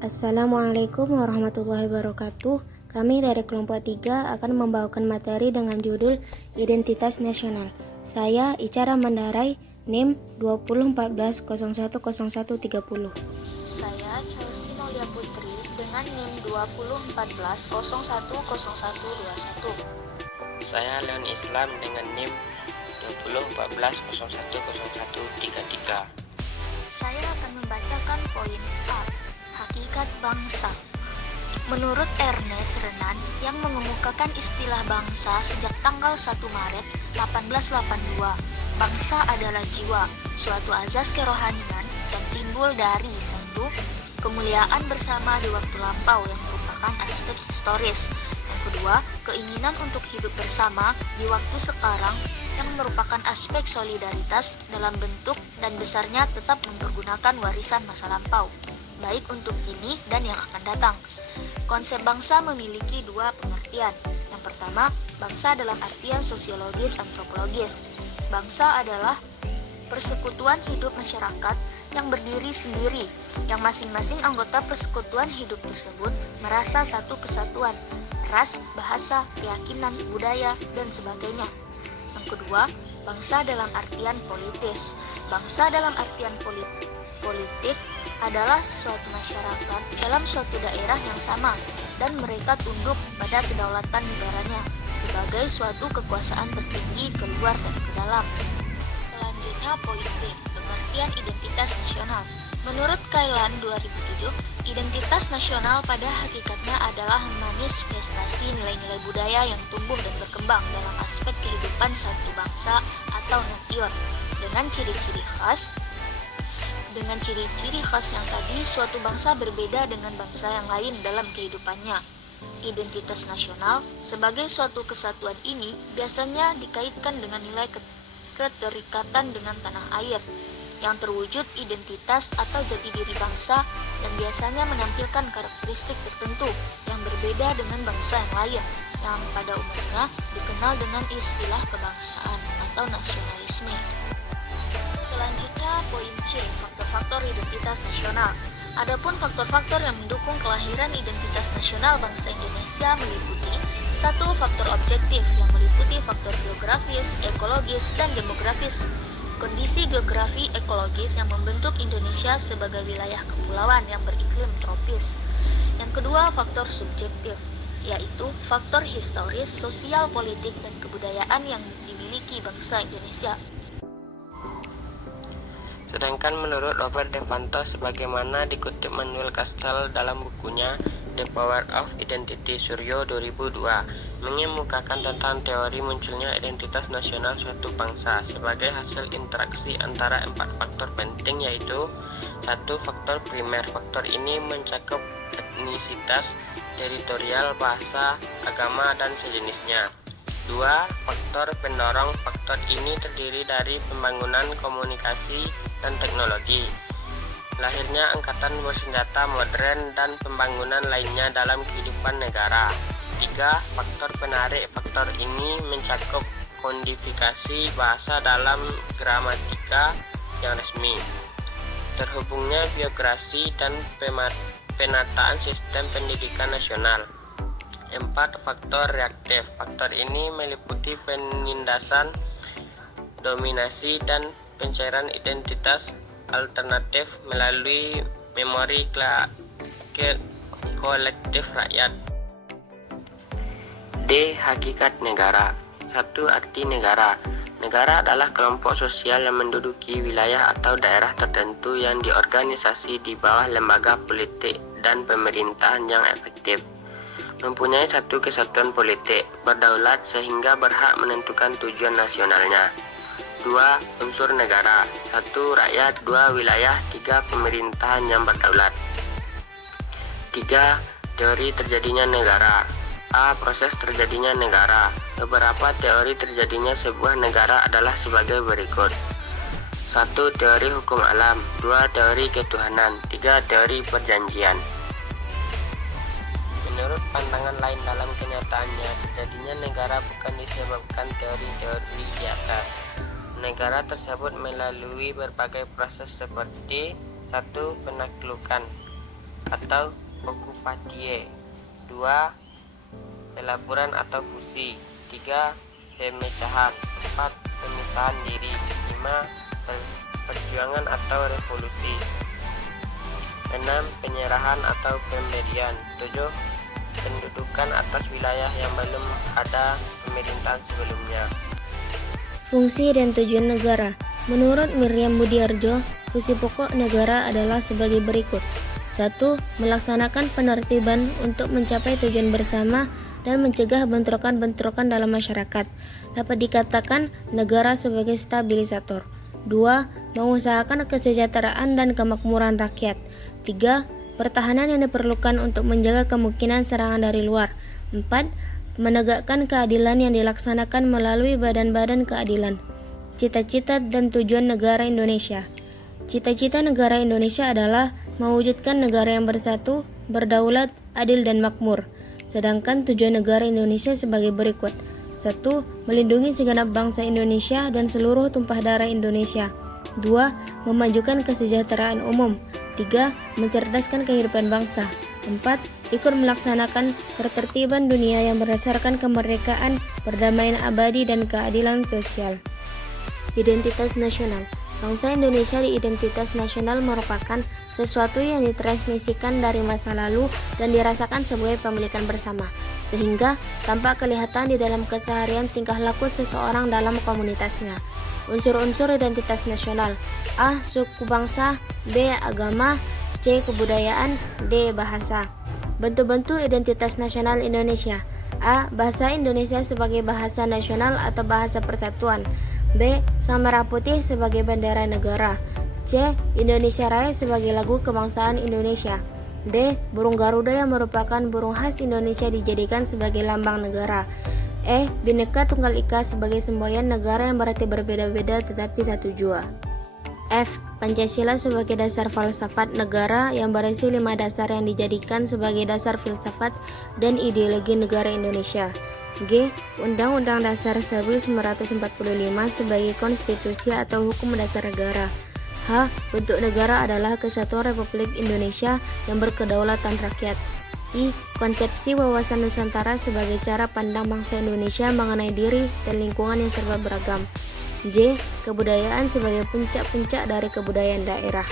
Assalamualaikum warahmatullahi wabarakatuh. Kami dari kelompok 3 akan membawakan materi dengan judul Identitas Nasional. Saya Icara Mandarai, NIM 2014010130. Saya Chelsea Nolia Putri dengan NIM 2014010121. Saya Leon Islam dengan NIM 2014010133. Saya akan membacakan poin A. Hakikat bangsa. Menurut Ernest Renan yang mengemukakan istilah bangsa sejak tanggal 1 Maret 1882, bangsa adalah jiwa, suatu azas kerohanian yang timbul dari satu, kemuliaan bersama di waktu lampau yang merupakan aspek historis. Yang kedua, keinginan untuk hidup bersama di waktu sekarang yang merupakan aspek solidaritas dalam bentuk dan besarnya tetap mempergunakan warisan masa lampau, baik untuk kini dan yang akan datang. Konsep bangsa memiliki dua pengertian. Yang pertama, bangsa dalam artian sosiologis antropologis. Bangsa adalah persekutuan hidup masyarakat yang berdiri sendiri, yang masing-masing anggota persekutuan hidup tersebut merasa satu kesatuan, ras, bahasa, keyakinan, budaya, dan sebagainya. Yang kedua, bangsa dalam artian politis. Bangsa dalam artian politik adalah suatu masyarakat dalam suatu daerah yang sama dan mereka tunduk pada kedaulatan negaranya sebagai suatu kekuasaan tertinggi keluar dan ke dalam. Selanjutnya poin B, pengertian identitas nasional. Menurut Kailan 2007, identitas nasional pada hakikatnya adalah manifestasi nilai-nilai budaya yang tumbuh dan berkembang dalam aspek kehidupan satu bangsa atau nation dengan ciri-ciri khas yang tadi, suatu bangsa berbeda dengan bangsa yang lain dalam kehidupannya. Identitas nasional sebagai suatu kesatuan ini biasanya dikaitkan dengan nilai keterikatan dengan tanah air, yang terwujud identitas atau jati diri bangsa dan biasanya menampilkan karakteristik tertentu yang berbeda dengan bangsa yang lain, yang pada umumnya dikenal dengan istilah kebangsaan atau nasionalisme. Selanjutnya poin C, faktor-faktor identitas nasional. Adapun faktor-faktor yang mendukung kelahiran identitas nasional bangsa Indonesia meliputi 1. Faktor objektif yang meliputi faktor geografis, ekologis, dan demografis. Kondisi geografi ekologis yang membentuk Indonesia sebagai wilayah kepulauan yang beriklim tropis. Yang kedua, faktor subjektif, yaitu faktor historis, sosial, politik, dan kebudayaan yang dimiliki bangsa Indonesia. Sedangkan menurut Robert Devanto, sebagaimana dikutip Manuel Castells dalam bukunya The Power of Identity Suryo 2002, mengemukakan tentang teori munculnya identitas nasional suatu bangsa sebagai hasil interaksi antara 4 faktor penting, yaitu 1. Faktor primer. Faktor ini mencakup etnisitas, teritorial, bahasa, agama, dan sejenisnya. 2. Faktor pendorong. Faktor ini terdiri dari pembangunan komunikasi dan teknologi, lahirnya angkatan bersenjata modern, dan pembangunan lainnya dalam kehidupan negara. 3. Faktor penarik. Faktor ini mencakup kodifikasi bahasa dalam gramatika yang resmi, terhubungnya biografi dan penataan sistem pendidikan nasional. 4. Faktor reaktif. Faktor ini meliputi penindasan, dominasi, dan pencairan identitas alternatif melalui memori kolektif rakyat. D. Hakikat negara. 1. Arti negara. Negara adalah kelompok sosial yang menduduki wilayah atau daerah tertentu yang diorganisasi di bawah lembaga politik dan pemerintahan yang efektif, mempunyai satu kesatuan politik, berdaulat sehingga berhak menentukan tujuan nasionalnya. 2. Unsur negara. 1. Rakyat. 2. Wilayah. 3. Pemerintahan yang berdaulat. 3. Teori terjadinya negara. A. Proses terjadinya negara. Beberapa teori terjadinya sebuah negara adalah sebagai berikut. 1. Teori hukum alam. 2. Teori ketuhanan. 3. Teori perjanjian. Menurut pandangan lain, dalam kenyataannya terjadinya negara bukan disebabkan teori-teori di atas. Negara tersebut melalui berbagai proses seperti 1. Penaklukan, atau okupatie. 2. Pelaburan atau fusi. 3. Pemecahan. 4. Pemisahan diri. 5. Perjuangan atau revolusi. 6. Penyerahan atau pemberian. 7. Pendudukan atas wilayah yang belum ada pemerintahan sebelumnya. Fungsi dan tujuan negara. Menurut Miriam Budiarjo, fungsi pokok negara adalah sebagai berikut. 1. Melaksanakan penertiban untuk mencapai tujuan bersama dan mencegah bentrokan-bentrokan dalam masyarakat. Dapat dikatakan negara sebagai stabilisator. 2. Mengusahakan kesejahteraan dan kemakmuran rakyat. 3. Pertahanan yang diperlukan untuk menjaga kemungkinan serangan dari luar. 4. Menegakkan keadilan yang dilaksanakan melalui badan-badan keadilan. Cita-cita dan tujuan negara Indonesia. Cita-cita negara Indonesia adalah mewujudkan negara yang bersatu, berdaulat, adil dan makmur. Sedangkan tujuan negara Indonesia sebagai berikut. 1. Melindungi segenap bangsa Indonesia dan seluruh tumpah darah Indonesia. 2. Memajukan kesejahteraan umum. 3. Mencerdaskan kehidupan bangsa. 4. Ikut melaksanakan ketertiban dunia yang berdasarkan kemerdekaan, perdamaian abadi dan keadilan sosial. Identitas nasional. Bangsa Indonesia di identitas nasional merupakan sesuatu yang ditransmisikan dari masa lalu dan dirasakan sebagai pemilikan bersama, sehingga tampak kelihatan di dalam keseharian tingkah laku seseorang dalam komunitasnya. Unsur-unsur identitas nasional: A. Suku bangsa, B. Agama, C. Kebudayaan, D. Bahasa. Bentuk-bentuk identitas nasional Indonesia. A. Bahasa Indonesia sebagai bahasa nasional atau bahasa persatuan. B. Sang Merah Putih sebagai bendera negara. C. Indonesia Raya sebagai lagu kebangsaan Indonesia. D. Burung Garuda yang merupakan burung khas Indonesia dijadikan sebagai lambang negara. E. Bhinneka Tunggal Ika sebagai semboyan negara yang berarti berbeda-beda tetapi satu jua. F. Pancasila sebagai dasar falsafat negara yang berisi 5 dasar yang dijadikan sebagai dasar filsafat dan ideologi negara Indonesia. G. Undang-Undang Dasar 1945 sebagai konstitusi atau hukum dasar negara. H. Bentuk negara adalah kesatuan Republik Indonesia yang berkedaulatan rakyat. I. Konsepsi wawasan Nusantara sebagai cara pandang bangsa Indonesia mengenai diri dan lingkungan yang serba beragam. J. Kebudayaan sebagai puncak-puncak dari kebudayaan daerah.